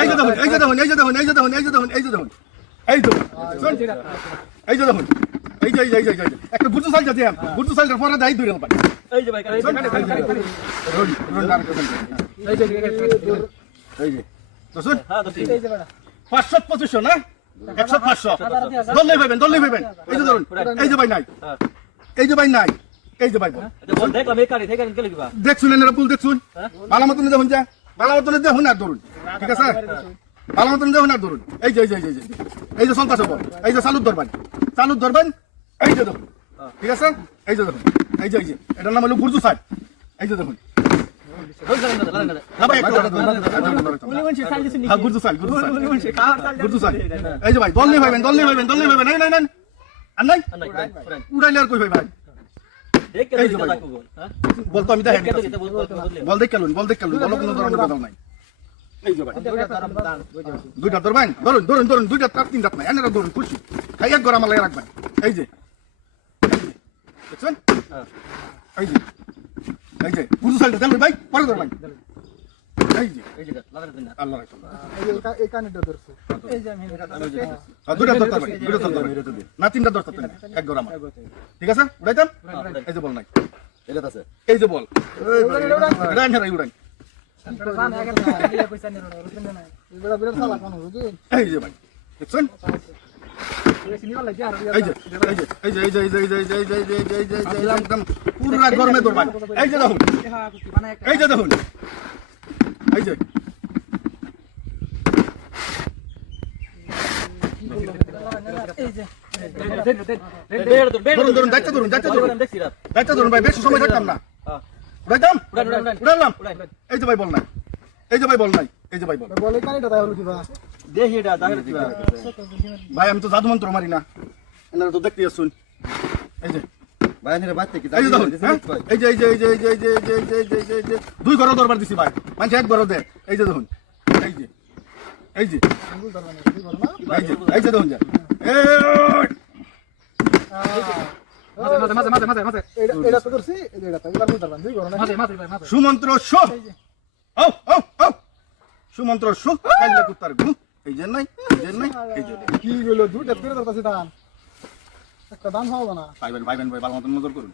এই যে দেখুন এই যে দেখুন এই যে দেখুন এই যে দেখুন এই যে দেখুন এই যে দেখুন এই তো এই যে দেখুন এই যে এই যে এই যে একটা গুরু সাইল যাতে গুরু সাইলের পরে দাই দুই রকম এই যে ভাই এই যে তো শুন হ্যাঁ তো ঠিক এই যে বেটা 500 2500 না 100 500 দললেই ভাবেন এই যে ধরুন এই যে ভাই নাই এই যে ভাই নাই এই যে ভাই বল দেখলাম এই কারি থেকে গেল কিবা দেখছুন এরা পুল দেখছুন ভালো মতন দেখুন যা ভালো মতন দেখুন আর ধরুন ঠিক আছে ভালো মতন দেখুন আর ধরুন এই যে এই যে এই যে এই যে সন্তাস বল এই যে চালুর ধরবেন এই যে দেখুন ঠিক আছে এই যে দেখুন এই যে এটার নাম হলো গুরজু সাইড এই যে দেখুন এই যে ভাই দল নেই ভাইবেন নাই আর নাই উড়াইলে আর কই ভাই ভাই বলতো আমি দেখেন বল দেখ কেলুন বল কোনো ধরনের বদল নাই এই যে ভাই দুইটা ধরবেন ধরুন দুইটা তার তিনটা নাই এনারা ধরুন খুশি খাই এক গরম লাগে রাখবেন এই যে দেখছেন এই যে পুরো সাইডটা দেন ভাই পরে ধরবেন এই যে আল্লাহ এই কানেটা ধরছে এই যে আমি দুইটা ধরতে না তিনটা ধরতে এক গরম ঠিক আছে উড়াইতাম এই যে বল নাই এটা আছে এই যে বল উড়ান উড়ান এই যে ভাই দেখছেন একদম পুরা গরমে ধরবেন এই যে দেখুন এই যে দেখুন এই যে ধরুন দায়িত্ব ধরুন ভাই বেশি সময় থাকতাম না উড়াইলাম এই যে ভাই বল নাই এই যে ভাই বল বলে কানেটা তাই হলো কিবা দেখি এটা দাগের কিবা ভাই আমি তো জাদু মন্ত্র মারি না এনারা তো দেখতে আসুন এই যে ভাই এনে বাচ্চা কি এই যে দেখুন এই যে দুই ঘর দরবার দিছি ভাই মানুষ এক ঘর দে এই যে দেখুন এই যে আঙ্গুল ধরবা না কি করো না এই যে দেখুন যা মাঝে এটা তো করছি এটা তো এবার ধরবা দুই করো না মাঝে সুমন্ত্র শো সুমন্ত্র শো কাইলে কুত্তার গু এই যে নাই এই যে কি হলো দুইটা করে ধরতাছি দান একটা দান হবে না ভাই ভালো মতন নজর করুন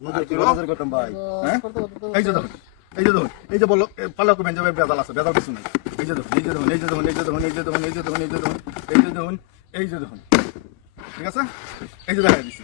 নজর করতাম ভাই হ্যাঁ এই যে দেখুন এই যে বলো পালা করবেন যাবে বেদাল আছে বেদাল কিছু নাই এই যে দেখুন ঠিক আছে এই যে দেখা দিচ্ছি